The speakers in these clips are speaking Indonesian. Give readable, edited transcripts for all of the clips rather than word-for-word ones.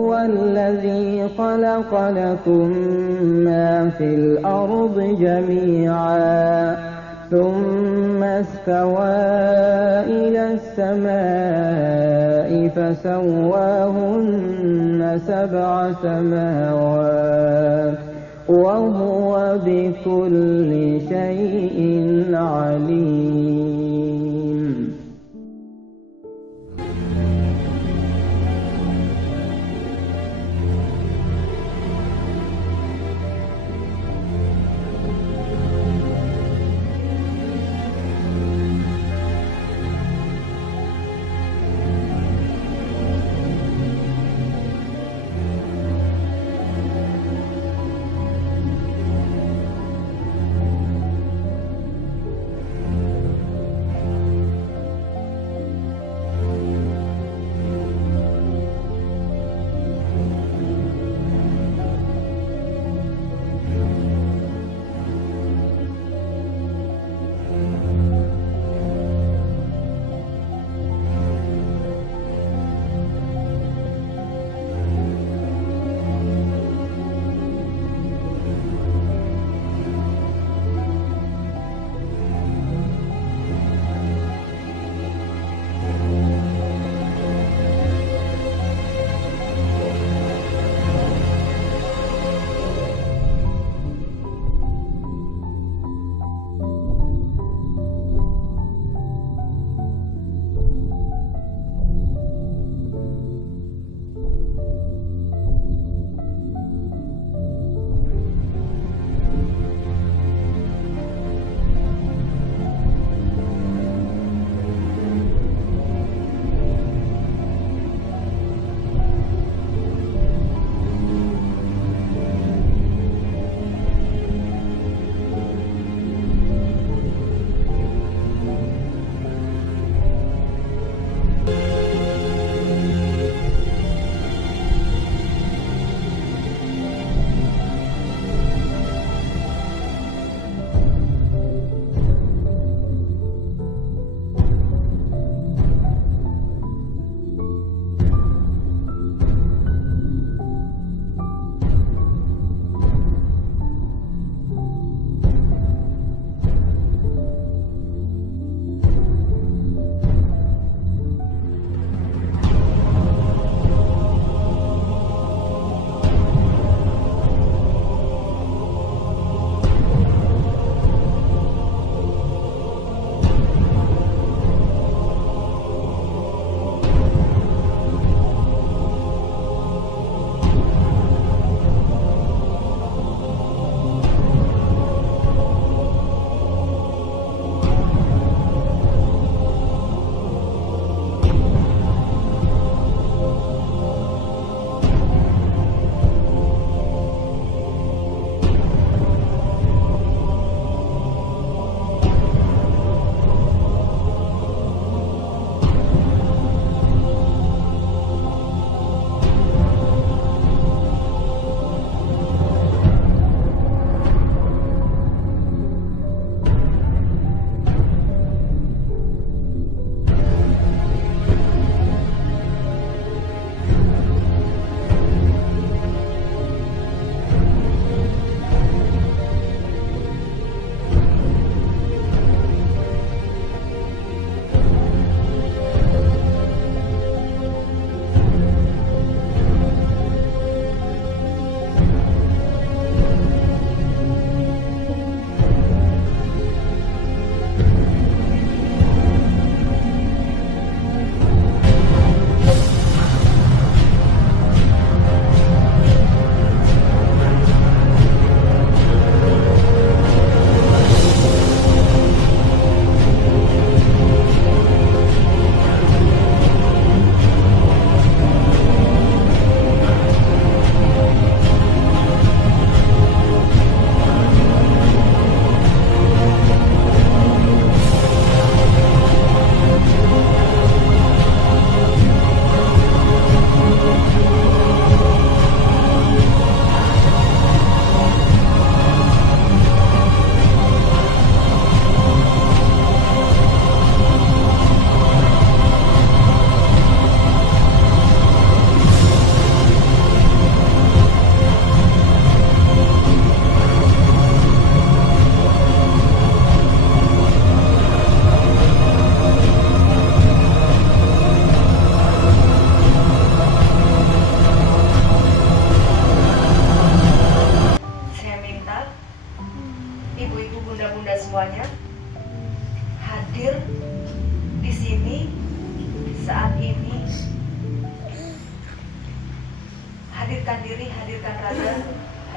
هو الذي خلق لكم ما في الأرض جميعا ثم استوى إلى السماء فسواهن 7 سماوات وهو بكل شيء عليم.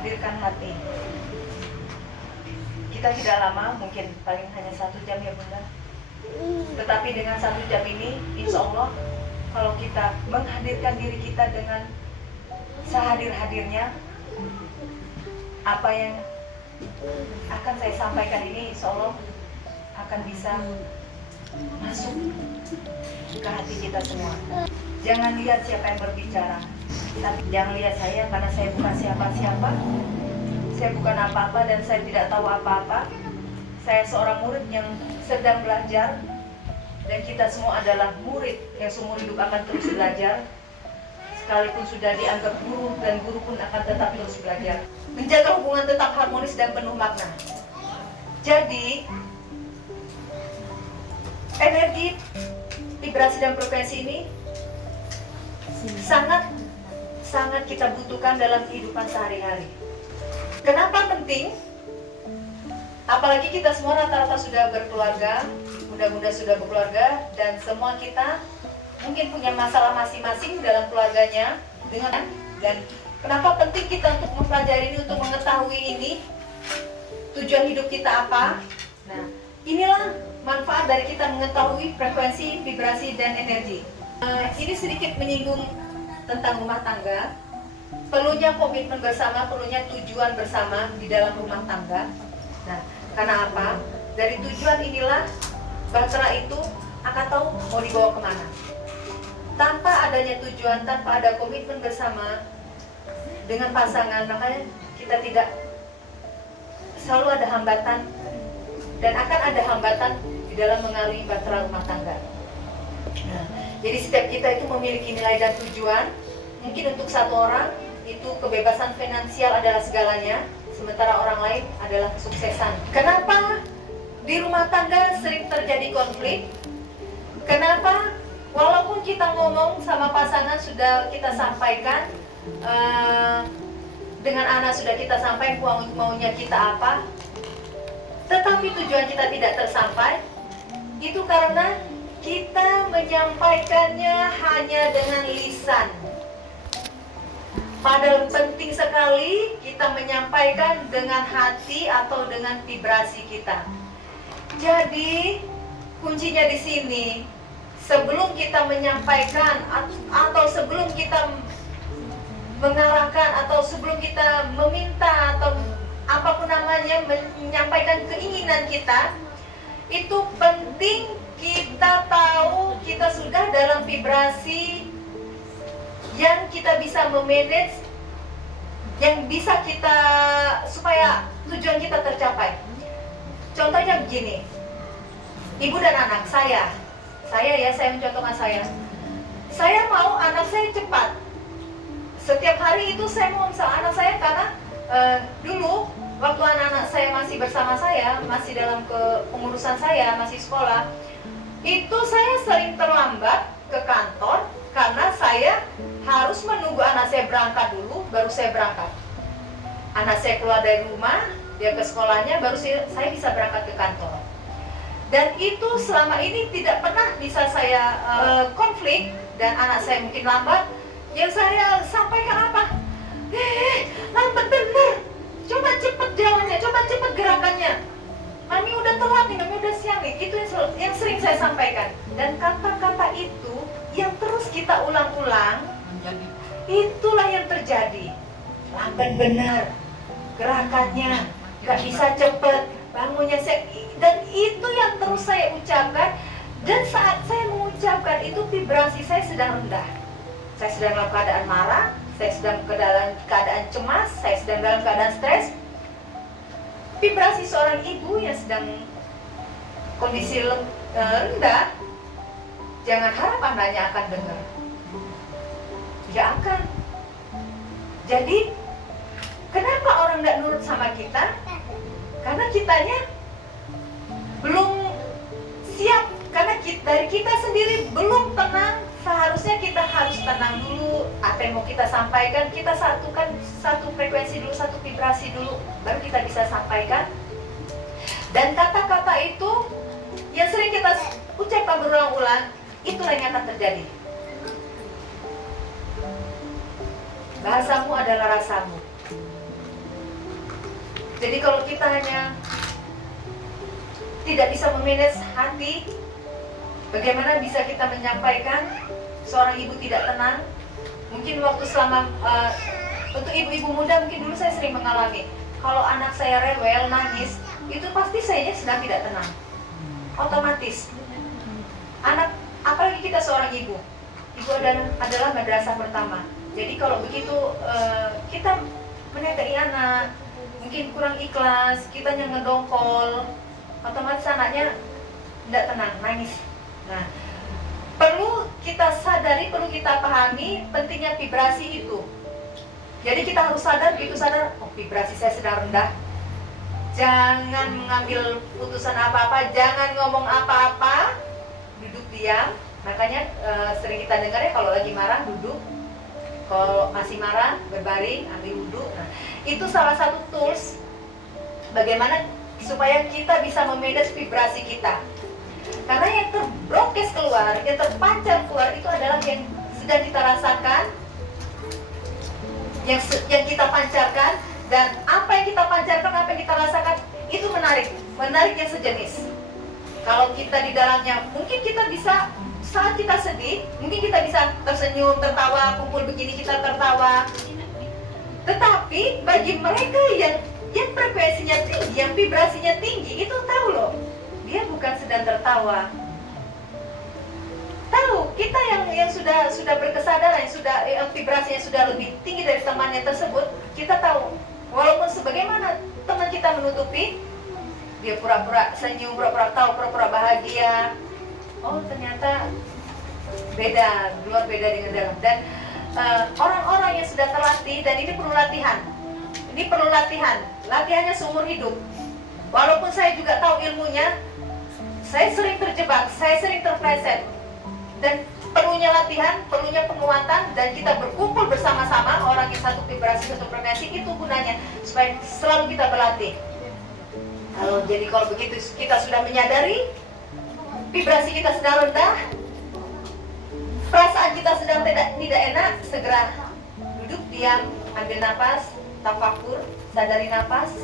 menghadirkan hati. Kita tidak lama, mungkin paling hanya 1 jam ya Bunda. Tetapi dengan 1 jam ini, insya Allah, kalau kita menghadirkan diri kita dengan sehadir-hadirnya, apa yang akan saya sampaikan ini insya Allah akan bisa masuk ke hati kita semua. Jangan lihat siapa yang berbicara, tapi jangan lihat saya, karena saya bukan siapa-siapa. Saya bukan apa-apa dan saya tidak tahu apa-apa. Saya seorang murid yang sedang belajar, dan kita semua adalah murid yang seumur hidup akan terus belajar. Sekalipun sudah dianggap guru, dan guru pun akan tetap terus belajar. Menjaga hubungan tetap harmonis dan penuh makna. Jadi, energi, vibrasi dan frekuensi ini sangat kita butuhkan dalam kehidupan sehari-hari. Kenapa penting? Apalagi kita semua rata-rata sudah berkeluarga, muda-muda sudah berkeluarga, dan semua kita mungkin punya masalah masing-masing dalam keluarganya. Dan kenapa penting kita untuk mempelajari ini, untuk mengetahui ini, tujuan hidup kita apa? Nah, inilah manfaat dari kita mengetahui frekuensi, vibrasi, dan energi. Ini sedikit menyinggung tentang rumah tangga. Perlunya komitmen bersama, perlunya tujuan bersama di dalam rumah tangga. Nah, karena apa? Dari tujuan inilah bahtera itu akan tahu mau dibawa kemana. Tanpa adanya tujuan, tanpa ada komitmen bersama dengan pasangan, makanya kita tidak, selalu ada hambatan, dan akan ada hambatan di dalam mengarungi bahtera rumah tangga. Nah, jadi setiap kita itu memiliki nilai dan tujuan. Mungkin untuk satu orang itu kebebasan finansial adalah segalanya, sementara orang lain adalah kesuksesan. Kenapa di rumah tangga sering terjadi konflik? Kenapa walaupun kita ngomong sama pasangan sudah kita sampaikan, dengan anak sudah kita sampaikan maunya kita apa, tetapi tujuan kita tidak tersampai? Itu karena kita menyampaikannya hanya dengan lisan. Padahal penting sekali kita menyampaikan dengan hati atau dengan vibrasi kita. Jadi kuncinya di sini, sebelum kita menyampaikan atau sebelum kita mengarahkan atau sebelum kita meminta atau apapun namanya, menyampaikan keinginan kita, itu penting kita tahu kita sudah dalam vibrasi yang kita bisa memanage, yang bisa kita, supaya tujuan kita tercapai. Contohnya begini, ibu dan anak saya mencontohkan saya mau anak saya cepat. Setiap hari itu saya mau misal anak saya, karena dulu waktu anak-anak saya masih bersama saya, masih dalam kepengurusan saya, masih sekolah, itu saya sering terlambat ke kantor karena saya harus menunggu anak saya berangkat dulu, baru saya berangkat. Anak saya keluar dari rumah, dia ke sekolahnya, baru saya bisa berangkat ke kantor. Dan itu selama ini tidak pernah bisa saya konflik, dan anak saya mungkin lambat. Yang saya sampaikan apa? Lambat bener, coba cepet jalannya, coba cepet gerakannya. Mami udah telat nih, mami udah siang nih. Itu yang sering saya sampaikan. Dan kata-kata itu yang terus kita ulang-ulang, itulah yang terjadi. Lambat benar, gerakannya gak bisa cepet, bangunnya dan itu yang terus saya ucapkan. Dan saat saya mengucapkan itu, vibrasi saya sedang rendah. Saya sedang dalam keadaan marah, saya sedang dalam keadaan cemas, saya sedang dalam keadaan stres. Vibrasi seorang ibu yang sedang kondisi rendah, jangan harap andanya akan dengar. Tidak akan. Jadi, kenapa orang tidak nurut sama kita? Karena kitanya belum siap. Karena dari kita sendiri belum tenang. Seharusnya kita harus tenang dulu. Apa yang mau kita sampaikan, kita satukan satu frekuensi dulu, satu vibrasi dulu, baru kita bisa sampaikan. Dan kata-kata itu yang sering kita ucapkan berulang-ulang, itulah yang akan terjadi. Bahasamu adalah rasamu. Jadi kalau kita hanya tidak bisa memanage hati, bagaimana bisa kita menyampaikan seorang ibu tidak tenang? Mungkin waktu selama untuk ibu-ibu muda, mungkin dulu saya sering mengalami, kalau anak saya rewel, nangis, itu pasti saya sedang tidak tenang, otomatis. Anak, apalagi kita seorang ibu adalah madrasah pertama. Jadi kalau begitu kita menetai anak, mungkin kurang ikhlas, kita yang ngedongkol, otomatis anaknya tidak tenang, nangis. Nah, perlu kita sadari, perlu kita pahami pentingnya vibrasi itu. Jadi kita harus sadar, begitu sadar, oh vibrasi saya sedang rendah. Jangan mengambil putusan apa-apa, jangan ngomong apa-apa, duduk diam. Makanya sering kita dengar ya, kalau lagi marah duduk, kalau masih marah berbaring, ambil wudhu. Nah, itu salah satu tools bagaimana supaya kita bisa memanage vibrasi kita. Karena yang terbroadcast keluar, yang terpancar keluar itu adalah yang sedang kita rasakan, yang kita pancarkan, dan apa yang kita pancarkan, apa yang kita rasakan itu menarik yang sejenis. Kalau kita di dalamnya, mungkin kita bisa, saat kita sedih, mungkin kita bisa tersenyum, tertawa, kumpul begini kita tertawa. Tetapi bagi mereka yang frekuensinya tinggi, yang vibrasinya tinggi, itu tahu loh, dia bukan sedang tertawa. Tahu, kita yang sudah berkesadaran, yang vibrasinya sudah lebih tinggi dari temannya tersebut, kita tahu. Walaupun sebagaimana teman kita menutupi, dia pura-pura senyum, pura-pura tahu, pura-pura bahagia. Oh ternyata beda, luar beda dengan dalam. Dan orang-orang yang sudah terlatih, dan ini perlu latihan. Ini perlu latihan, latihannya seumur hidup. Walaupun saya juga tahu ilmunya, saya sering terjebak, saya sering terpleset. Dan perlunya latihan, perlunya penguatan, dan kita berkumpul bersama-sama, orang yang satu vibrasi, satu frekuensi, itu gunanya supaya selalu kita berlatih. Jadi kalau begitu kita sudah menyadari vibrasi kita sedang rendah, perasaan kita sedang tidak enak, segera duduk diam, ambil nafas, tafakur, sadari nafas,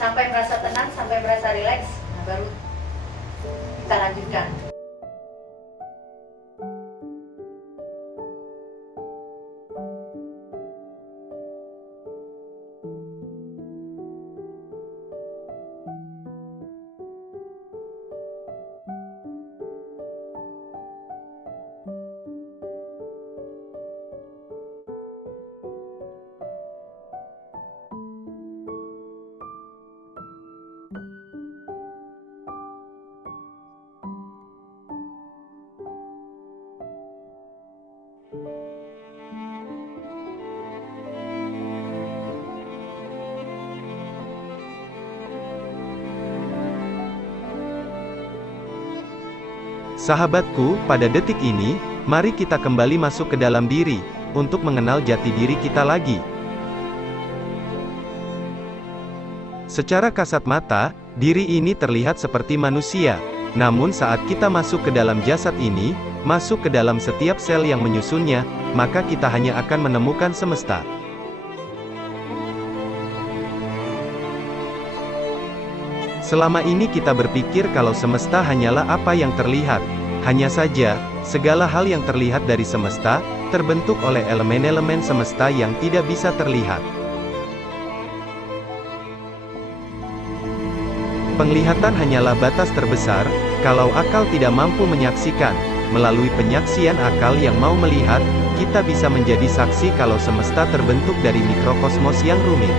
sampai merasa tenang, sampai merasa rileks, nah baru kita lanjutkan. Sahabatku, pada detik ini, mari kita kembali masuk ke dalam diri, untuk mengenal jati diri kita lagi. Secara kasat mata, diri ini terlihat seperti manusia. Namun saat kita masuk ke dalam jasad ini, masuk ke dalam setiap sel yang menyusunnya, maka kita hanya akan menemukan semesta. Selama ini kita berpikir kalau semesta hanyalah apa yang terlihat. Hanya saja, segala hal yang terlihat dari semesta, terbentuk oleh elemen-elemen semesta yang tidak bisa terlihat. Penglihatan hanyalah batas terbesar, kalau akal tidak mampu menyaksikan. Melalui penyaksian akal yang mau melihat, kita bisa menjadi saksi kalau semesta terbentuk dari mikrokosmos yang rumit.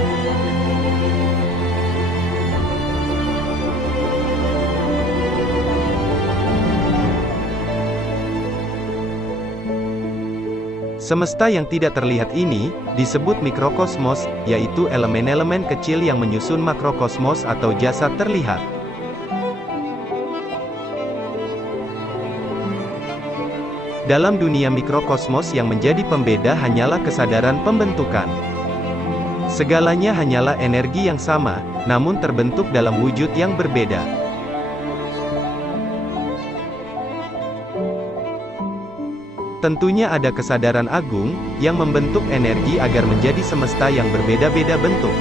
Semesta yang tidak terlihat ini, disebut mikrokosmos, yaitu elemen-elemen kecil yang menyusun makrokosmos atau jasad terlihat. Dalam dunia mikrokosmos yang menjadi pembeda hanyalah kesadaran pembentukan. Segalanya hanyalah energi yang sama, namun terbentuk dalam wujud yang berbeda. Tentunya ada kesadaran agung, yang membentuk energi agar menjadi semesta yang berbeda-beda bentuk.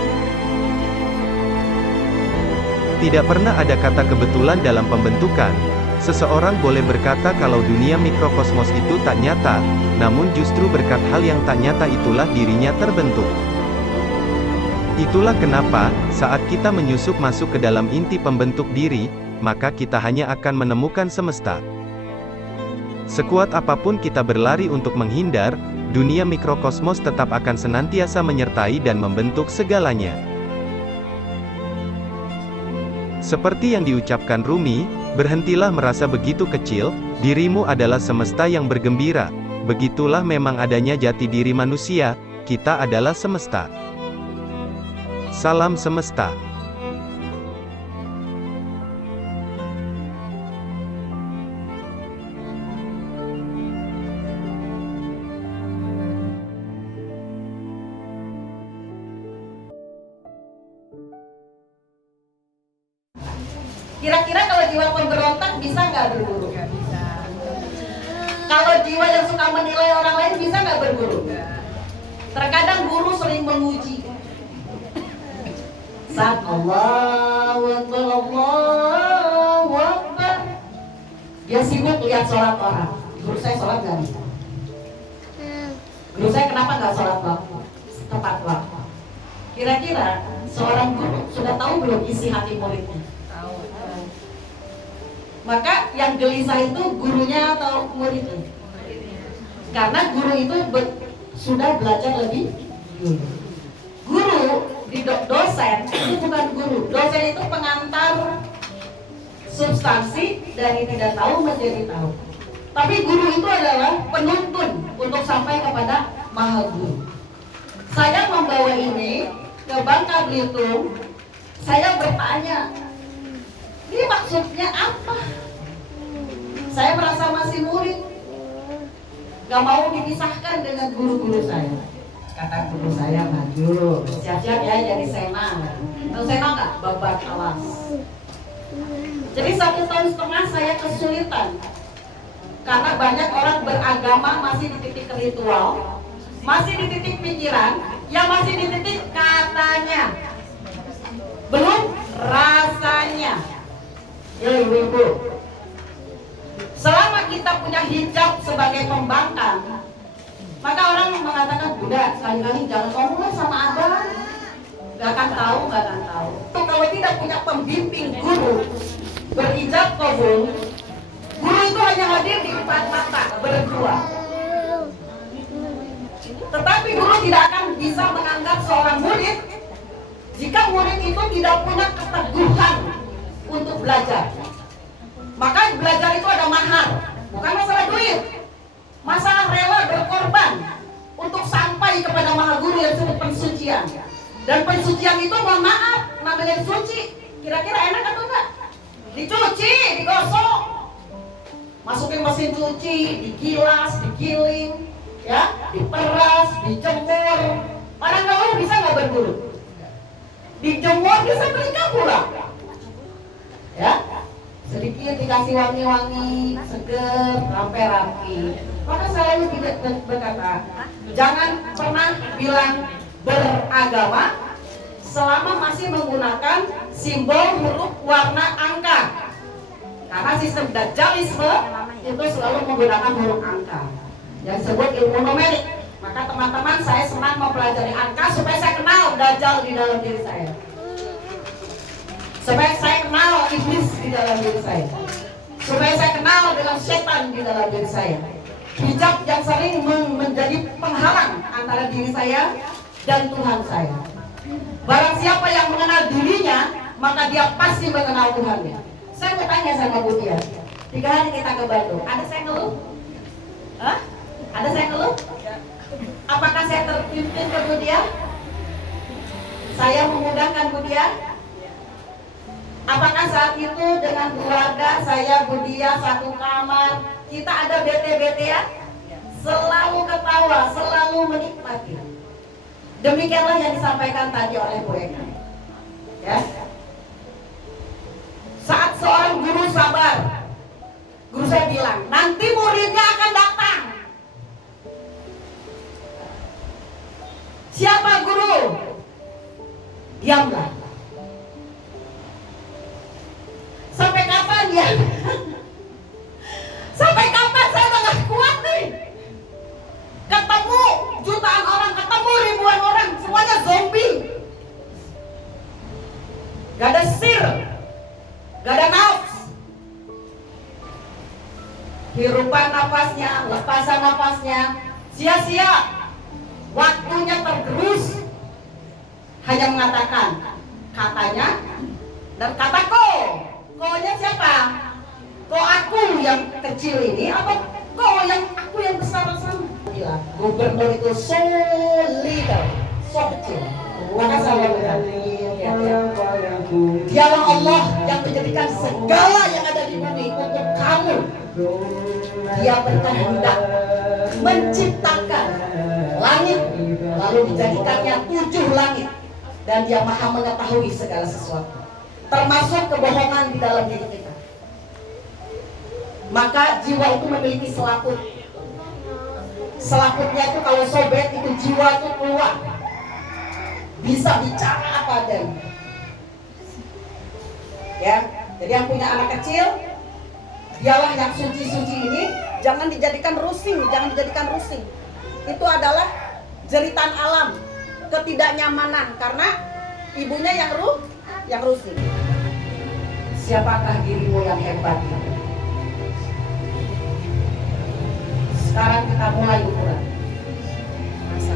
Tidak pernah ada kata kebetulan dalam pembentukan. Seseorang boleh berkata kalau dunia mikrokosmos itu tak nyata, namun justru berkat hal yang tak nyata itulah dirinya terbentuk. Itulah kenapa, saat kita menyusup masuk ke dalam inti pembentuk diri, maka kita hanya akan menemukan semesta. Sekuat apapun kita berlari untuk menghindar, dunia mikrokosmos tetap akan senantiasa menyertai dan membentuk segalanya. Seperti yang diucapkan Rumi, berhentilah merasa begitu kecil, dirimu adalah semesta yang bergembira. Begitulah memang adanya jati diri manusia, kita adalah semesta. Salam semesta. Kira-kira kalau jiwa pemberontak bisa nggak berguru? Kalau jiwa yang suka menilai orang lain bisa nggak berguru? Terkadang guru sering menguji. Saat Allahu Akbar, Allahu Akbar, dia sibuk lihat sholat orang. Guru saya sholat nggak bisa. Guru saya kenapa nggak sholat waktu? Tepat waktu. Kira-kira seorang guru sudah tahu belum isi hati muridnya? Maka yang gelisah itu gurunya atau muridnya? Karena guru itu sudah belajar lebih dulu. Guru di dosen itu bukan guru. Dosen itu pengantar substansi dari tidak tahu menjadi tahu. Tapi guru itu adalah penuntun untuk sampai kepada Maha Guru. Saya membawa ini ke Bangka Belitung. Saya bertanya, ini maksudnya apa? Saya merasa masih murid, gak mau dipisahkan dengan guru-guru saya. Kata guru saya, maju, siap-siap ya jadi sena. Tahu sena nggak? Babat awas. Jadi 1,5 tahun saya kesulitan, karena banyak orang beragama masih di titik ritual, masih di titik pikiran, yang masih di titik katanya, belum rasanya. Ya ibu-ibu, selama kita punya hijab sebagai pembangkang, maka orang mengatakan, Bunda, sekali-kali jangan ngomong sama abang, gak akan tahu. Kalau tidak punya pembimbing guru berijab kabul, guru itu hanya hadir di depan mata berdua. Tetapi guru tidak akan bisa menganggap seorang murid jika murid itu tidak punya keteguhan untuk belajar. Maka belajar itu ada mahar, bukan masalah duit, masalah rela berkorban untuk sampai kepada Maha Guru yang disebut pensucian. Dan pensucian itu, mohon maaf, namanya suci, kira-kira enak atau enggak? Dicuci, digosok, masukin mesin cuci, digilas, digiling, ya, diperas, dijemur. Orang gaul bisa nggak berguru? Dijemur bisa berikan pula, ya. Sedikit dikasih wangi-wangi, seger, rapi. Maka saya berkata, jangan pernah bilang beragama selama masih menggunakan simbol huruf warna angka. Karena sistem Dajjalisme itu selalu menggunakan huruf angka yang disebut ilmu numerik. Maka teman-teman, saya senang mempelajari angka supaya saya kenal Dajjal di dalam diri saya, supaya saya kenal iblis di dalam diri saya, supaya saya kenal dengan setan di dalam diri saya. Hijab yang sering menjadi penghalang antara diri saya dan Tuhan saya. Barang siapa yang mengenal dirinya, maka dia pasti mengenal Tuhannya. Saya mau tanya sama Bu Dia, 3 hari kita ke Bandung, ada saya ngeluh? Hah? Ada saya ngeluh? Apakah saya terpimpin ke Bu Dia? Saya memudahkan Bu Dia? Apakah saat itu dengan keluarga saya, Bu Dia, satu kamar, kita ada bete-betean? Selalu ketawa, selalu menikmati. Demikianlah yang disampaikan tadi oleh Bu Eka, ya. Saat seorang guru sabar, guru saya bilang, nanti muridnya akan datang. Siapa guru? Diamlah. merasa nafasnya sia-sia, waktunya tergerus, hanya mengatakan katanya dan kata ko. Ko-nya siapa? Ko aku yang kecil ini atau ko yang aku yang besar sana? Gila, gubernur itu so little, so kecil. Maka saya dialah Allah yang menjadikan segala yang ada di bumi untuk kamu. Dia berkehendak menciptakan langit, lalu dijadikannya 7 langit, dan dia maha mengetahui segala sesuatu, termasuk kebohongan di dalam diri kita. Maka jiwa itu memiliki selaput. Selaputnya itu kalau sobek itu jiwa itu keluar, bisa bicara apa adanya. Ya, jadi yang punya anak kecil, dialah yang suci-suci ini jangan dijadikan rusing, jangan dijadikan rusing. Itu adalah jeritan alam, ketidaknyamanan karena ibunya yang rusing. Siapakah dirimu yang hebat? Sekarang kita mulai ukuran. Masa.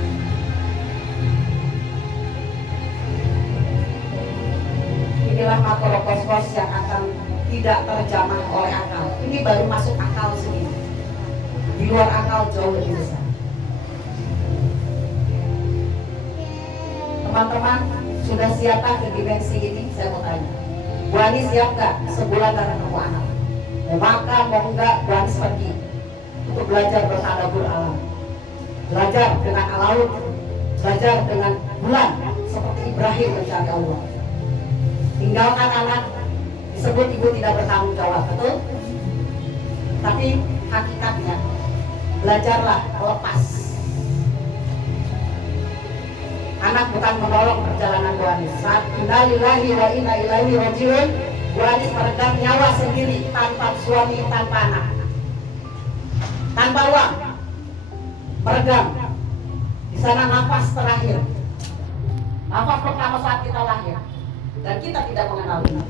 Inilah makrokosmos yang akan tidak terjamah oleh akal. Ini baru masuk akal segini. Di luar akal jauh lebih besar. Teman-teman, sudah siapkah ke dimensi ini? Saya mau tanya. Bu Ani siap gak sebulan gak ketemu anak? Mau makan, mau enggak, Bu Ani pergi untuk belajar bertadabur alam, belajar dengan laut, belajar dengan bulan, seperti Ibrahim mencari Allah. Tinggalkan anak, disebut ibu tidak bertanggung jawab, betul? Tapi hakikatnya, belajarlah melepas. Anak bukan menolong perjalanan Bu Anis. Saat innalillahi wa inna ilaihi rajiun, Bu Anis meredam nyawa sendiri tanpa suami, tanpa anak, tanpa uang, meredam. Di sana nafas terakhir, nafas pertama saat kita lahir, dan kita tidak mengenal ini.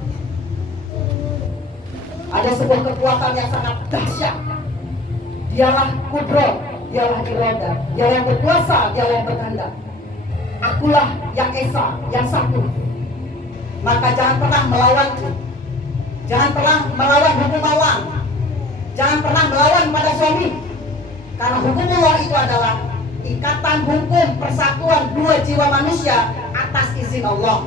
Ada sebuah kekuatan yang sangat dahsyat. Dialah Kudro, dialah Iroda, dialah yang berkuasa, dialah yang berkehendak. Akulah yang esa, yang satu. Maka jangan pernah melawanku. Jangan pernah melawan hukum Allah. Jangan pernah melawan pada suami. Karena hukum Allah itu adalah ikatan hukum persatuan 2 jiwa manusia atas izin Allah.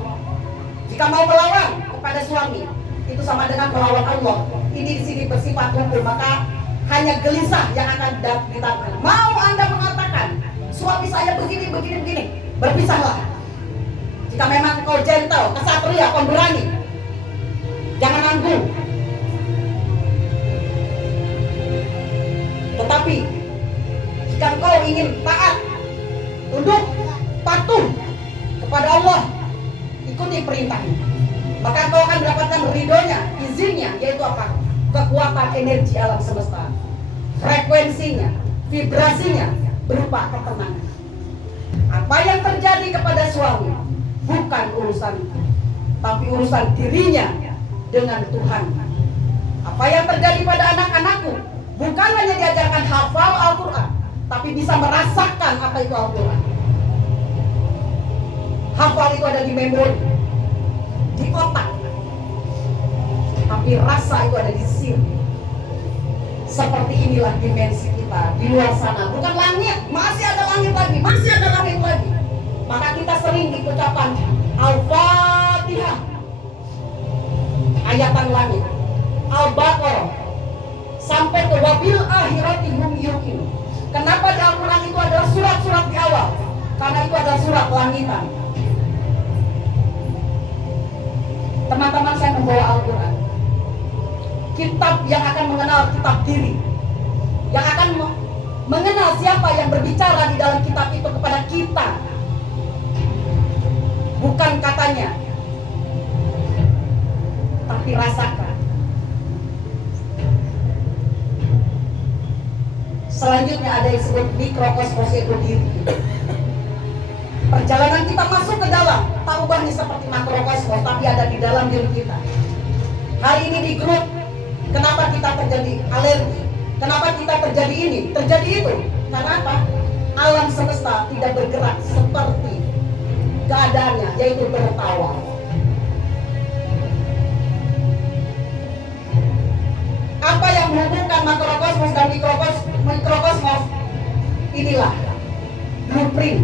Jika mau melawan kepada suami, itu sama dengan melawan Allah. Ini di sini bersifat hukum, maka hanya gelisah yang akan ditangkap. Mau Anda mengatakan suami saya begini, berpisahlah. Jika memang kau gentle, kesatria, pemberani, jangan anggung. Tetapi jika kau ingin taat, tunduk, patuh kepada Allah, ikuti perintahnya, maka kau akan mendapatkan ridhonya, izinnya, yaitu apa? Kekuatan energi alam semesta, frekuensinya, vibrasinya berupa ketenangan. Apa yang terjadi kepada suami bukan urusan, tapi urusan dirinya dengan Tuhan. Apa yang terjadi pada anak-anakku bukan hanya diajarkan hafal Al-Quran, tapi bisa merasakan apa itu Al-Quran. Hafal itu ada di memori, di otak, tapi rasa itu ada di sini. Seperti inilah dimensi kita di luar sana. Bukan langit, masih ada langit lagi, masih ada langit lagi. Maka kita sering diucapkan Al-Fatihah, ayatan langit, Al-Baqarah, sampai ke wabil akhirati hum yuqin. Kenapa di Al-Quran itu adalah surat-surat di awal? Karena itu adalah surat langitan. Teman-teman, saya membawa Al-Quran, kitab yang akan mengenal kitab diri, yang akan mengenal siapa yang berbicara di dalam kitab itu kepada kita. Bukan katanya, tapi rasakan. Selanjutnya ada yang disebut mikrokosmos itu diri. Perjalanan kita masuk ke dalam, tak ubahnya seperti makrokosmos, tapi ada di dalam diri kita. Hari ini di grup, kenapa kita terjadi alergi? Kenapa kita terjadi ini, terjadi itu? Karena apa? Alam semesta tidak bergerak seperti keadaannya, yaitu tertawa. Apa yang menghubungkan makrokosmos dan mikrokosmos? Inilah blueprint.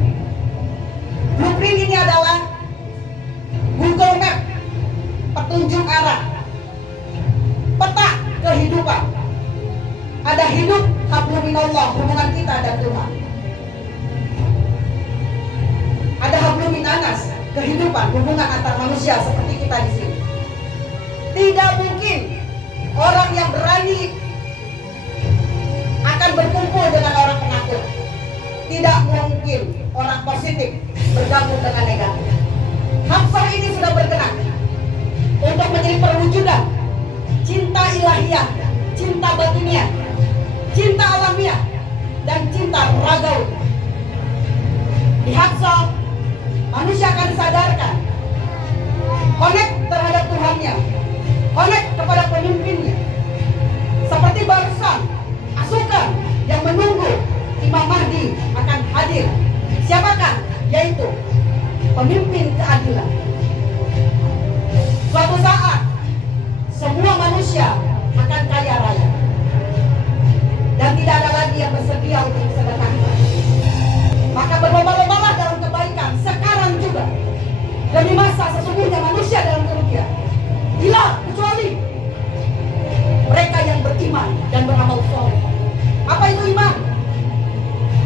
Blueprint ini adalah Google Map, petunjuk arah, peta kehidupan. Ada hidup hablum minallah, hubungan kita dan Tuhan. Ada hablum minanas, kehidupan, hubungan antar manusia seperti kita di sini. Tidak mungkin orang yang berani akan berkumpul dengan orang penakut. Tidak mungkin orang positif bergabung dengan negatif. Hafsah ini sudah bergerak untuk menjadi perwujudan cinta ilahiyah, cinta batiniah, cinta alamiah, dan cinta ragawi. Di Hafsah, manusia akan disadarkan, connect terhadap Tuhannya, connect kepada pemimpinnya. Seperti barusan, asukan yang menunggu Imam Mahdi akan hadir. Siapakah? Yaitu pemimpin keadilan. Suatu saat, semua manusia akan kaya raya. Dan tidak ada lagi yang bersedia untuk disedekahkan. Maka berlomba-lombalah dalam kebaikan sekarang juga. Demi masa sesungguhnya manusia dalam kerugian. Bila kecuali mereka yang beriman dan beramal soleh. Apa itu iman?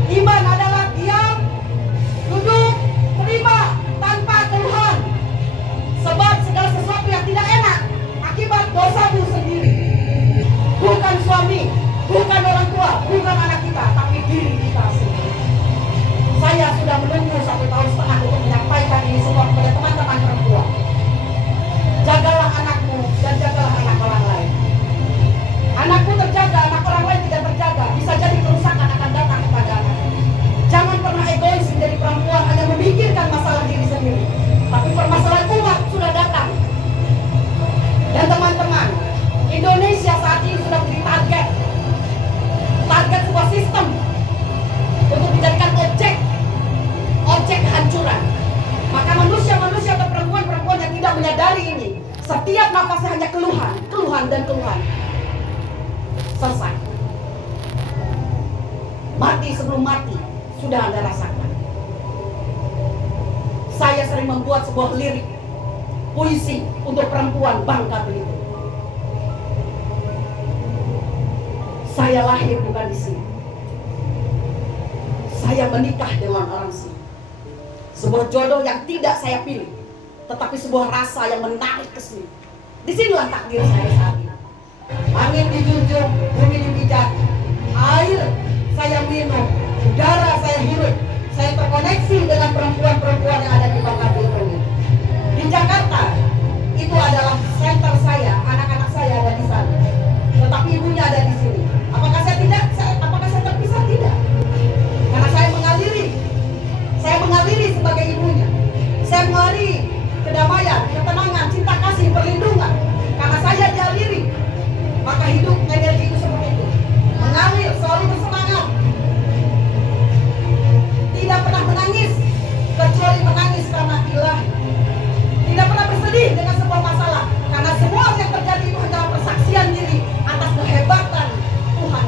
Iman adalah diam, duduk, terima tanpa keluhan. Sebab segala sesuatu yang tidak enak akibat dosamu sendiri. Bukan suami, bukan orang tua, bukan anak kita, tapi diri kita sendiri. Saya sudah menunggu 1,5 tahun untuk menyampaikan ini semua kepada teman-teman perempuan. Jagalah anakmu dan jagalah anak orang lain. Anakmu terjaga, anak orang lain tidak terjaga. Bisa jadi kerusakan akan datang kepada anak. Jangan pernah egois menjadi perempuan hanya memikirkan masalah diri sendiri. Tapi permasalahan umat sudah datang. Dan teman-teman, Indonesia saat ini sudah menjadi target sebuah sistem untuk dijadikan objek kehancuran. Maka manusia atau perempuan-perempuan yang tidak menyadari ini, setiap nafasnya hanya keluhan dan keluhan. Selesai. Mati sebelum mati sudah Anda rasakan. Saya sering membuat sebuah lirik puisi untuk perempuan Bangka Belitung. Saya lahir bukan di sini. Saya menikah dengan orang sini. Sebuah jodoh yang tidak saya pilih, tetapi sebuah rasa yang menarik ke sini. Disinilah takdir saya saat ini. Angin dijunjung, bumi dipijak, air saya minum, udara saya hirup. Saya terkoneksi dengan perempuan-perempuan yang ada di Bangka Belitung ini. Di Jakarta, itu adalah center saya, anak-anak saya ada di sana. Tetapi ibunya ada di sini. Apakah saya terpisah? Tidak. Karena saya mengaliri sebagai ibunya. Saya mengaliri kedamaian, ketenangan, cinta kasih, perlindungan. Karena saya dialiri, maka hidup energi itu seperti itu. Mengalir, selalu bersemangat. Tidak pernah menangis, kecuali menangis karena ilah. Tidak pernah bersedih dengan sebuah masalah, karena semua yang terjadi itu adalah persaksian diri atas kehebatan Tuhan.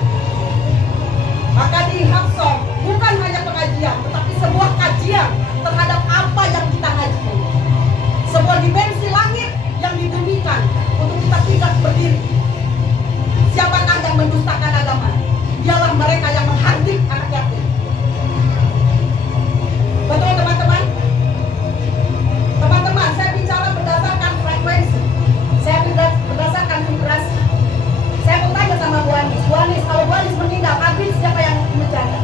Maka di Hafsah bukan hanya pengajian, tetapi sebuah kajian terhadap apa yang kita ngaji. Sebuah dimensi langit yang dibumikan untuk kita tidak berdiri. Siapakah yang mendustakan agama? Dialah mereka yang menghardik anak yatim. Betul teman-teman? Teman-teman, saya bicara berdasarkan frekuensi. Saya berdasarkan vibrasi. Saya bertanya sama Bu Anis, kalau Bu Anis meninggal, habis siapa yang menjaga?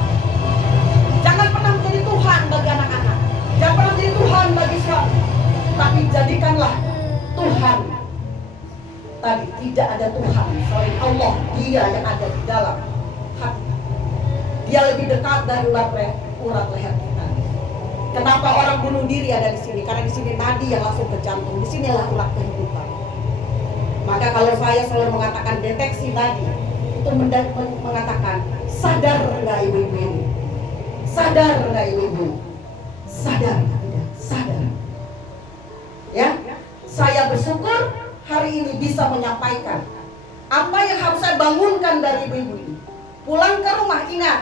Jangan pernah menjadi Tuhan bagi anak-anak. Jangan pernah menjadi Tuhan bagi suami. Tapi jadikanlah Tuhan. Tadi tidak ada Tuhan selain Allah. Dia yang ada di dalam hati. Dia lebih dekat dari urat leher kita. Kenapa orang bunuh diri ada di sini? Karena di sini nadi yang langsung ke jantung. Di sinilah urat kehidupan. Maka kalau saya selalu mengatakan deteksi nadi, itu mengatakan, sadar nggak ibu-ibu ini? Sadar nggak ibu-ibu? Sadar tidak? Sadar. Ya, saya bersyukur hari ini bisa menyampaikan apa yang harus saya bangunkan dari ibu-ibu ini. Pulang ke rumah ingat,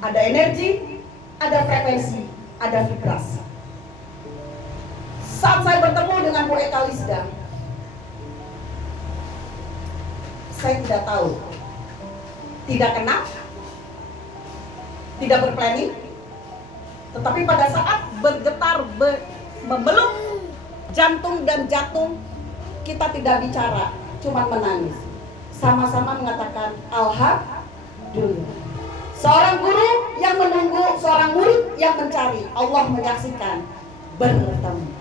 ada energi, ada frekuensi, ada vibrasi. Saat saya bertemu dengan Bu Eka Lisda, saya tidak tahu, tidak kenal, tidak berplanning, tetapi pada saat bergetar, membeluk jantung dan jantung, kita tidak bicara, cuma menangis. Sama-sama mengatakan alhamdulillah. Seorang guru yang menunggu, seorang murid yang mencari, Allah menyaksikan bertemu.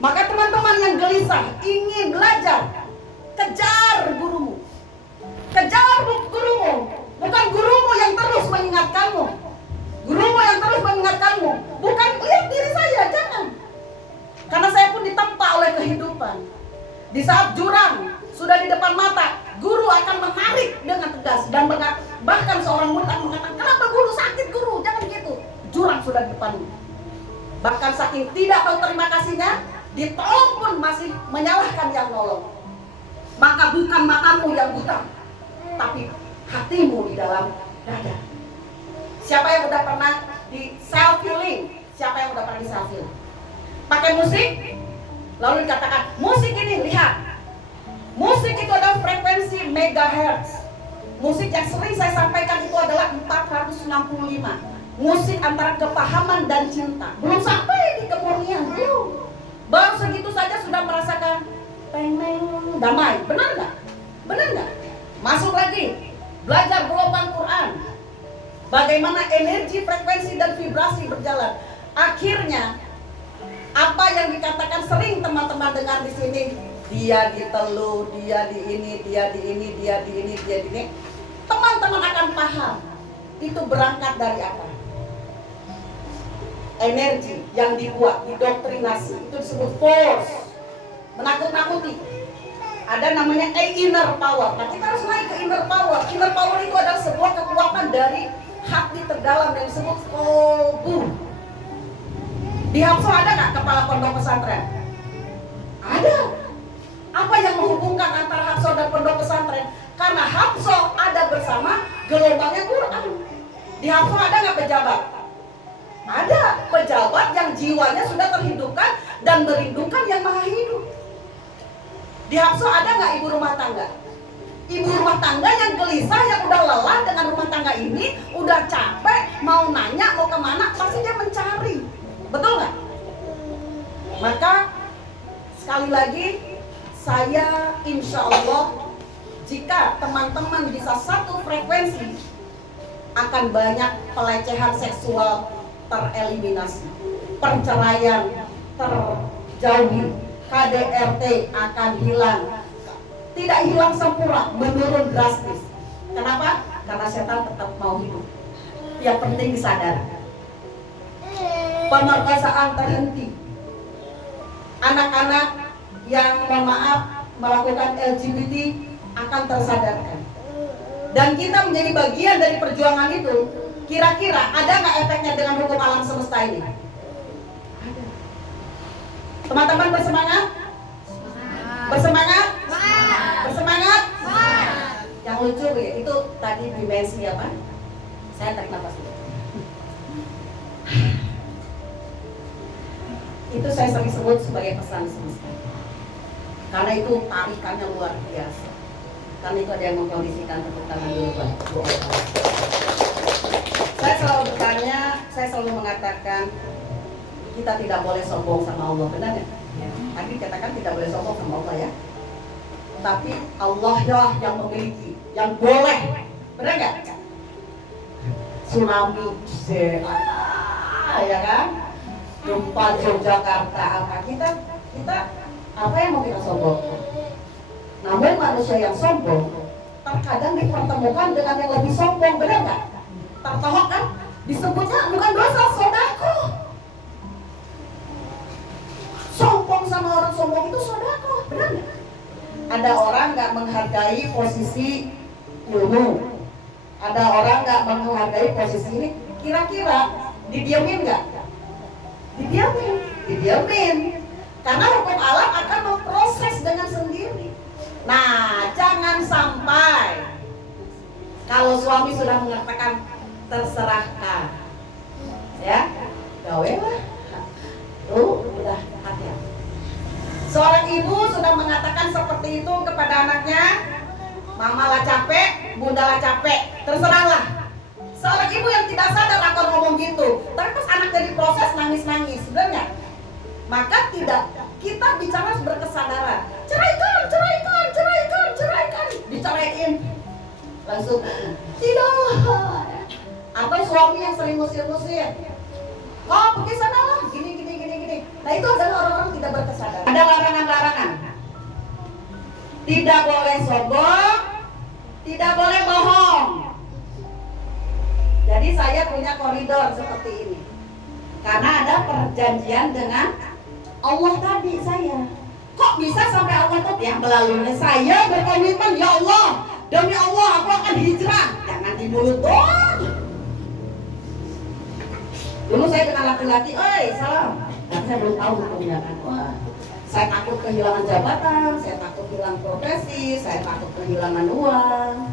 Maka teman-teman yang gelisah ingin belajar, kejar gurumu. Kejar gurumu, bukan gurumu yang terus mengingatkanmu. Gurumu yang terus mengingatkanmu, bukan lihat diri saya, jangan. Karena saya pun ditempa oleh kehidupan. Di saat jurang sudah di depan mata, guru akan menarik dengan tegas dan bahkan seorang murid akan mengatakan, kenapa guru sakit guru? Jangan gitu. Jurang sudah di depanmu. Bahkan saking tidak tahu terima kasihnya, ditolong pun masih menyalahkan yang nolong. Maka bukan matamu yang buta, tapi hatimu di dalam dada. Siapa yang udah pernah di self healing? Siapa yang udah pernah di self healing? Pakai musik, lalu dikatakan musik ini, lihat, musik itu adalah frekuensi megahertz. Musik yang sering saya sampaikan itu adalah 465. Musik antara kepahaman dan cinta. Belum sampai di kemurnian, belum. Baru segitu saja sudah merasakan pengen damai. Benar nggak? Benar nggak? Masuk lagi, belajar gelombang Quran. Bagaimana energi, frekuensi, dan vibrasi berjalan. Akhirnya, apa yang dikatakan sering teman-teman dengar di sini, dia diteluh, dia di ini, dia di ini, dia di ini, dia di ini. Teman-teman akan paham itu berangkat dari apa? Energi yang dibuat, didoktrinasi, itu disebut force, menakut-nakuti. Ada namanya inner power. Nah, kita harus naik ke inner power. Inner power itu adalah sebuah kekuatan dari hati terdalam yang disebut kolbu. Di Hapso ada nggak kepala pondok pesantren? Ada. Apa yang menghubungkan antara Hapso dan pondok pesantren? Karena Hapso ada bersama gelombangnya Quran. Di Hapso ada nggak pejabat? Ada pejabat yang jiwanya sudah terhidupkan dan merindukan yang maha hidup. Di Hapso ada nggak ibu rumah tangga? Ibu rumah tangga yang gelisah, yang udah lelah dengan rumah tangga ini, udah capek, mau nanya, mau kemana, pasti dia mencari. Betul nggak? Maka sekali lagi, saya insya Allah, jika teman-teman bisa satu frekuensi, akan banyak pelecehan seksual tereliminasi, perceraian terjauhi, KDRT akan hilang. Tidak hilang sempurna, menurun drastis. Kenapa? Karena setan tetap mau hidup. Yang penting disadari. Pemerkosaan terhenti. Anak-anak yang mohon maaf melakukan LGBT akan tersadarkan. Dan kita menjadi bagian dari perjuangan itu. Kira-kira ada nggak efeknya dengan hukum alam semesta ini? Ada. Teman-teman bersemangat? Bersemangat? Bersemangat? Yang lucu ya, itu tadi dimensi apa? Saya tarik nafas dulu. Itu saya sering sebut sebagai pesan semesta. Karena itu tarikannya luar biasa. Karena itu ada yang mengkondisikan, tepuk tangan dulu Pak. Saya selalu bertanya, saya selalu mengatakan kita tidak boleh sombong sama Allah, benar ya? Tadi katakan tidak boleh sombong sama Allah ya. Tapi Allah lah yang memiliki, yang boleh, benar nggak? Tsunami, ya kan? Gempa Yogyakarta, apa kita apa yang mau kita sombong? Namun manusia yang sombong terkadang dipertemukan dengan yang lebih sombong, benar nggak? Tertohok kan? Disebutnya bukan dosa, sodako. Sombong sama orang sombong itu sodako, benar nggak? Ada orang nggak menghargai posisi ilmu. Ada orang nggak menghargai posisi ini, kira-kira didiamin nggak? Didiamin. Karena hukum alam akan memproses dengan sendiri. Nah, jangan sampai kalau suami sudah mengatakan terserahkan, ya, gawe lah. Udah hati-hati. Seorang ibu sudah mengatakan seperti itu kepada anaknya, mama lah capek, bunda lah capek, terserahlah. Seorang ibu yang tidak sadar akan ngomong gitu, tapi pas anaknya diproses nangis-nangis, sebenarnya. Maka tidak, kita bicara berkesadaran. Ceraikan, diceraiin. Langsung tidak. Atau suami yang sering ngusir-ngusir. Oh, pergi sana lah, gini. Nah, itu adalah orang-orang tidak berkesadaran. Ada larangan-larangan. Tidak boleh sombong, tidak boleh bohong. Jadi saya punya koridor seperti ini. Karena ada perjanjian dengan Allah tadi saya. Kok bisa sampai Allah tuh yang melalui saya berkomitmen, ya Allah, demi Allah aku akan hijrah. Jangan di mulut doang. Dulu saya dengan laki-laki, salam. Dan saya belum tahu hukumnya kan. Wah, saya takut kehilangan jabatan, saya takut hilang profesi, saya takut kehilangan uang.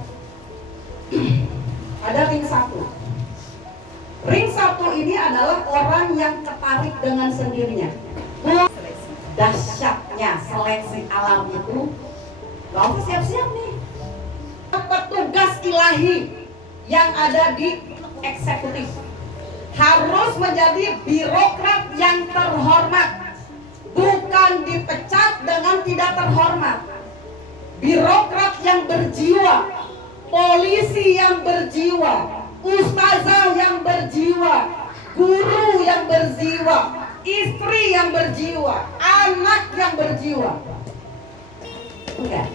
Ada ring satu. Ring satu ini adalah orang yang tertarik dengan sendirinya. Dahsyatnya seleksi alam itu, gak usah siap-siap nih. Petugas ilahi yang ada di eksekutif harus menjadi birokrat yang terhormat, bukan dipecat dengan tidak terhormat. Birokrat yang berjiwa, polisi yang berjiwa, ustazah yang berjiwa, guru yang berjiwa, istri yang berjiwa, anak yang berjiwa. Enggak.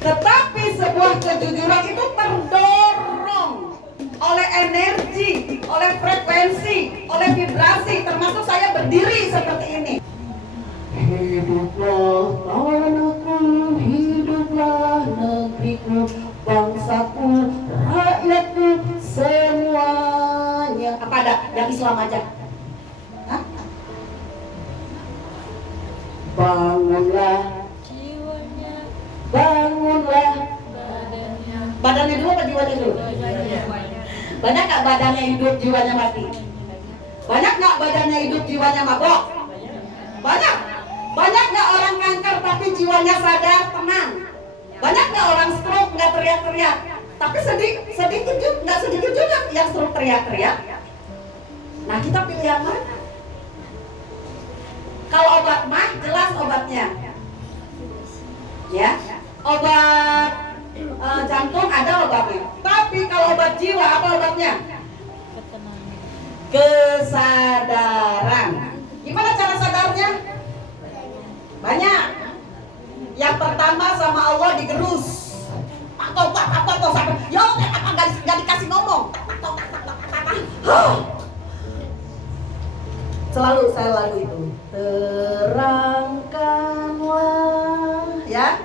Tetapi sebuah kejujuran itu terdorong oleh energi, oleh frekuensi, oleh vibrasi, termasuk saya berdiri seperti ini. Hiduplah tanahku, hiduplah negeriku, bangsaku, rakyatku, semuanya. Apa ada yang Islam aja? Hah? Bangunlah jiwanya, bangunlah badannya dulu apa jiwanya dulu? Banyak nggak badannya hidup jiwanya mati? Banyak nggak badannya hidup jiwanya mabok? Banyak. Banyak nggak orang kanker tapi jiwanya sadar, tenang? Banyak nggak orang stroke nggak teriak-teriak? Tapi sedikit juga, nggak sedikit juga yang stroke teriak-teriak. Nah, kita pilih yang mana? Kalau obat mah jelas obatnya, ya. Obat jantung ada obatnya. Tapi kalau obat jiwa apa obatnya? Kesadaran. Gimana cara sadarnya? Banyak. Yang pertama sama Allah digerus. Apa sampai. Ya apa nggak dikasih ngomong. Selalu saya lagu itu. Terangkanlah, ya.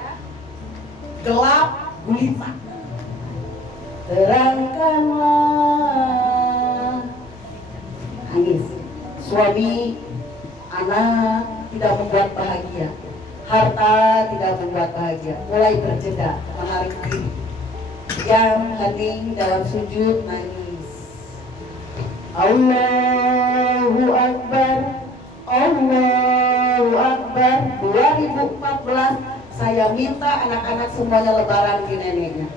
Gelap gulita. Terangkanlah. Nangis. Suami, anak tidak membuat bahagia. Harta tidak membuat bahagia. Mulai berjeda, menarik diri. Diam, hening dalam sujud, nangis. Allahu Akbar, Allahu Akbar. 2014 saya minta anak-anak semuanya lebaran di neneknya.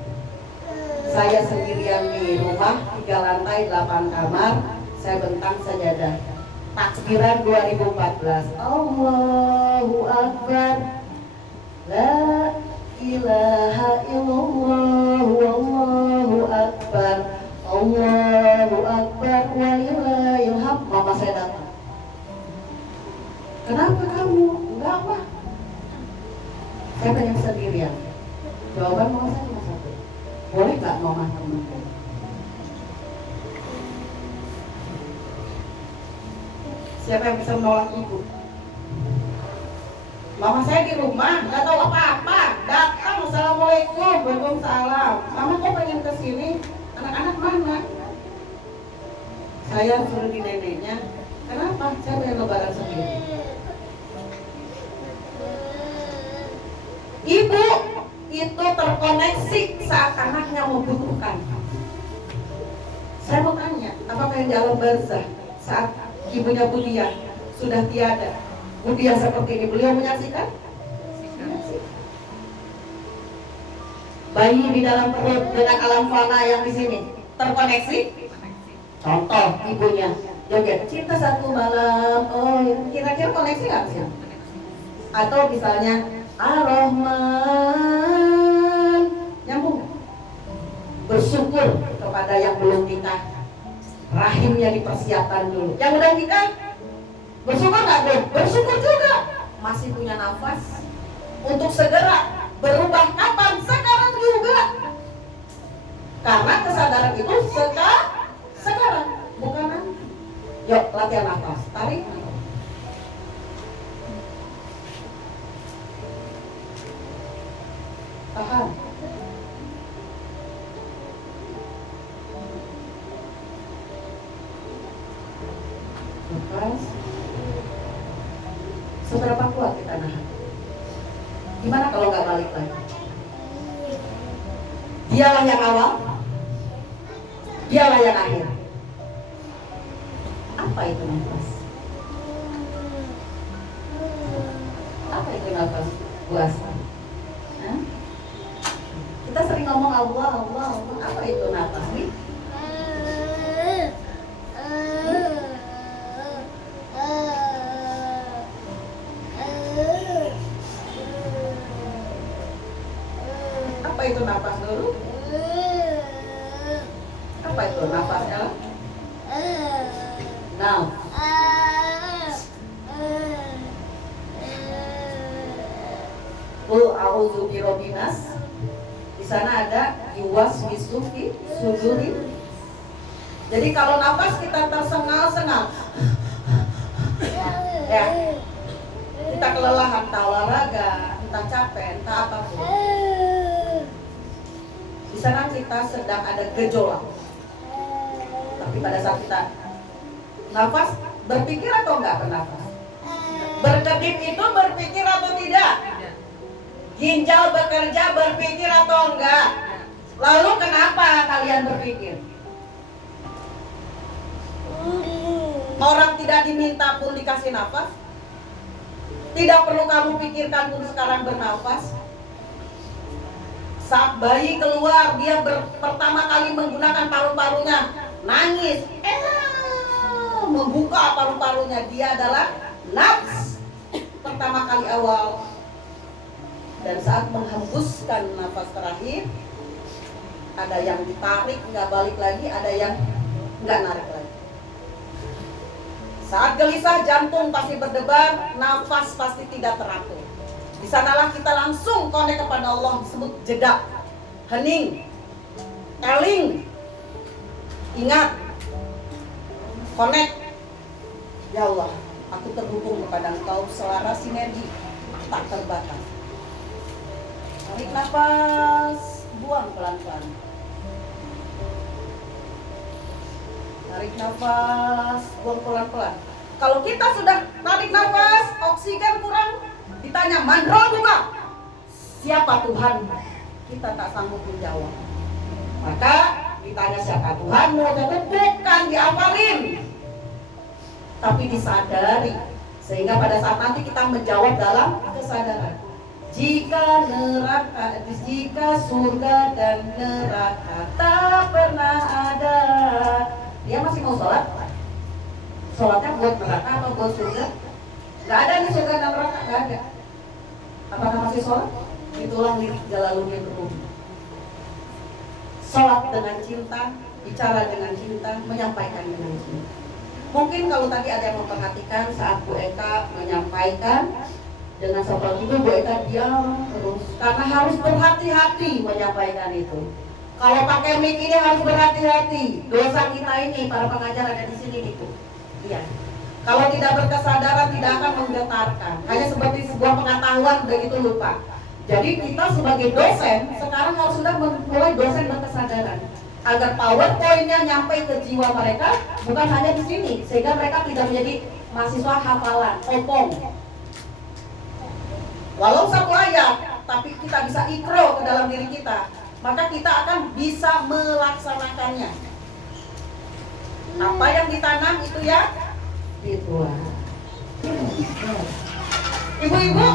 Saya sendirian di rumah, 3 lantai, 8 kamar. Saya bentang sajadah. Takbiran 2014. Allahu Akbar. La ilaha illallah. Wallahu Akbar. Allahu Akbar. Walillahilham. Mama saya datang. Kenapa kamu? Enggak apa. Saya pengen sendirian. Jawaban mama saya cuma satu. Boleh nggak mama teman? Siapa yang bisa menolak ibu? Mama saya di rumah, nggak tahu apa-apa, datang Assalamualaikum, waalaikumsalam. Mama kok pengen ke sini? Anak-anak mana? Saya suruh di neneknya. Kenapa? Saya pengen lebaran sendiri. Ibu itu terkoneksi saat anaknya membutuhkan. Saya mau tanya, apakah yang di alam barzah saat ibunya Budia sudah tiada, Budia seperti ini, beliau menyaksikan? Bayi di dalam perut dengan alam fana yang di sini terkoneksi. Contoh ibunya joget cinta satu malam, oh kira-kira koneksi nggak sih? Atau misalnya Ar-Rahman, nyambung. Bersyukur kepada yang belum nikah, rahimnya dipersiapkan dulu. Yang udah nikah, bersyukur nggak belum? Bersyukur juga, masih punya nafas untuk segera berubah. Kapan? Sekarang juga. Karena kesadaran itu sekarang, bukan nanti. Yuk latihan nafas, tarik. Tahan. Lepas. Seberapa kuat kita nahan? Gimana kalau nggak balik lagi? Dialah yang awal, dialah yang akhir. Apa itu nafas? Apa itu nafas? Puasa. Kita sering ngomong Allah, Allah, Allah. Apa itu nafas nih? Apa itu nafas dulu? Apa itu nafas Ella? Now. Qul a'udzu birabbin nas. Di sana ada yuwas wisufi suduri. Jadi kalau nafas kita tersengal-sengal, ya, kita kelelahan, entah olahraga, entah capek, entah apapun. Di sana kita sedang ada gejolak. Tapi pada saat kita nafas, berpikir atau enggak bernafas? Berkedip itu berpikir atau tidak? Ginjal bekerja berpikir atau enggak? Lalu kenapa kalian berpikir? Orang tidak diminta pun dikasih nafas. Tidak perlu kamu pikirkan pun sekarang bernafas. Saat bayi keluar, dia pertama kali menggunakan paru-parunya, nangis, membuka paru-parunya, dia adalah nafs pertama kali awal. Dan saat menghembuskan nafas terakhir, ada yang ditarik nggak balik lagi, ada yang nggak narik lagi. Saat gelisah, jantung pasti berdebar, nafas pasti tidak teratur. Di sanalah kita langsung connect kepada Allah, disebut jeda, hening, eling, ingat, connect. Ya Allah, aku terhubung kepada Engkau, selaras sinergi tak terbatas. Tarik nafas, buang pelan-pelan. Tarik nafas, buang pelan-pelan. Kalau kita sudah tarik nafas, oksigen kurang, ditanya mandro buka. Siapa Tuhan? Kita tak sanggup menjawab. Maka ditanya siapa Tuhanmu, bukan dihafalin, tapi disadari. Sehingga pada saat nanti kita menjawab dalam kesadaran. Jika surga dan neraka tak pernah ada, dia masih mau sholat? Sholatnya buat neraka atau buat surga? Gak ada nih surga dan neraka, gak ada. Apakah masih sholat? Itulah lirik Jalaluddin Rumi. Sholat dengan cinta, bicara dengan cinta, menyampaikan dengan cinta. Mungkin kalau tadi ada yang memperhatikan saat Bu Eka menyampaikan dengan seperti itu, Bu Eka diam terus karena harus berhati-hati menyampaikan itu. Kalau pakai mic ini harus berhati-hati. Dosa kita ini para pengajar ada di sini gitu. Iya. Kalau tidak berkesadaran tidak akan menggetarkan. Hanya seperti sebuah pengetahuan udah gitu lupa. Jadi kita sebagai dosen sekarang harus sudah mulai dosen berkesadaran agar PowerPoint-nya nyampe ke jiwa mereka, bukan hanya di sini, sehingga mereka tidak menjadi mahasiswa hafalan, opong. Walau satu ayat, tapi kita bisa ikro ke dalam diri kita, maka kita akan bisa melaksanakannya. Apa yang ditanam itu ya dituai. Ibu-ibu,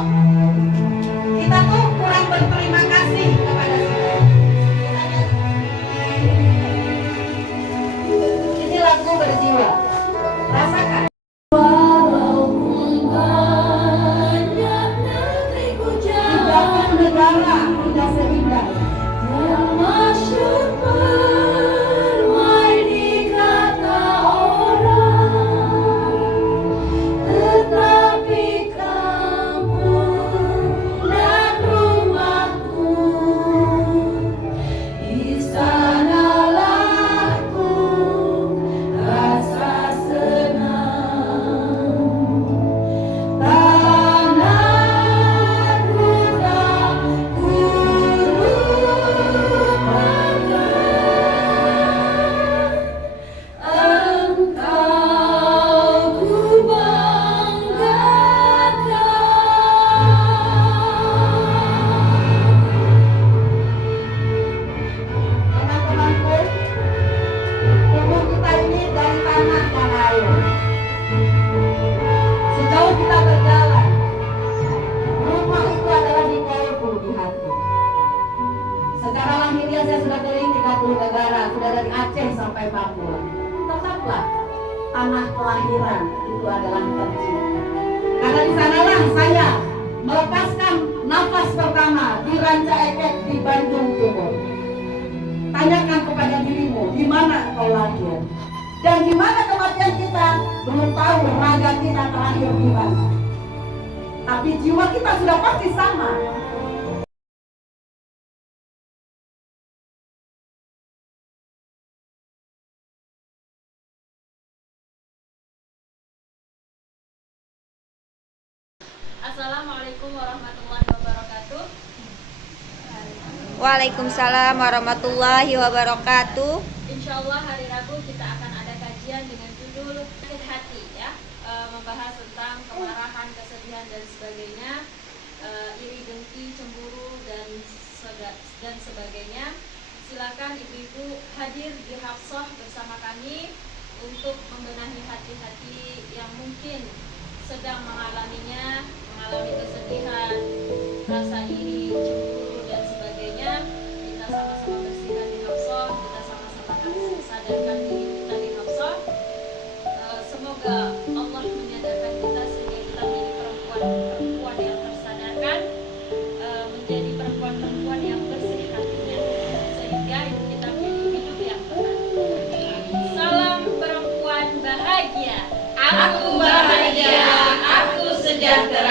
kita tuh kurang berterima kasih kepada Tuhan. Ini lagu berjiwa. Rasakan. Tidak negara tidak seindah. Tanah kelahiran itu adalah tercinta. Karena di sanalah saya melepaskan nafas pertama di Ranca Ekek di Bandung Timur. Tanyakan kepada dirimu, di mana kau lahir? Dan di mana kematian kita? Belum tahu raga kita terakhir di mana. Tapi jiwa kita sudah pasti sama. Assalamualaikum warahmatullahi wabarakatuh. Waalaikumsalam warahmatullahi wabarakatuh. Insya Allah hari Rabu kita akan ada kajian dengan judul sakit hati ya, membahas tentang kemarahan, kesedihan dan sebagainya, iri dengki, cemburu dan sebagainya. Silakan ibu-ibu hadir di Hafsah bersama kami untuk membenahi hati-hati yang mungkin sedang mengalami kesedihan, rasa iri, cemburu dan sebagainya. Kita sama-sama bersihkan di Hafsah, kita sama-sama sadarkan diri kita di Hafsah. Semoga Allah menyadarkan kita sehingga kita menjadi perempuan yang tersadarkan, menjadi perempuan yang bersih hatinya, sehingga hidup kita menjadi hidup yang tenang. Salam perempuan bahagia. Aku bahagia, aku sejahtera.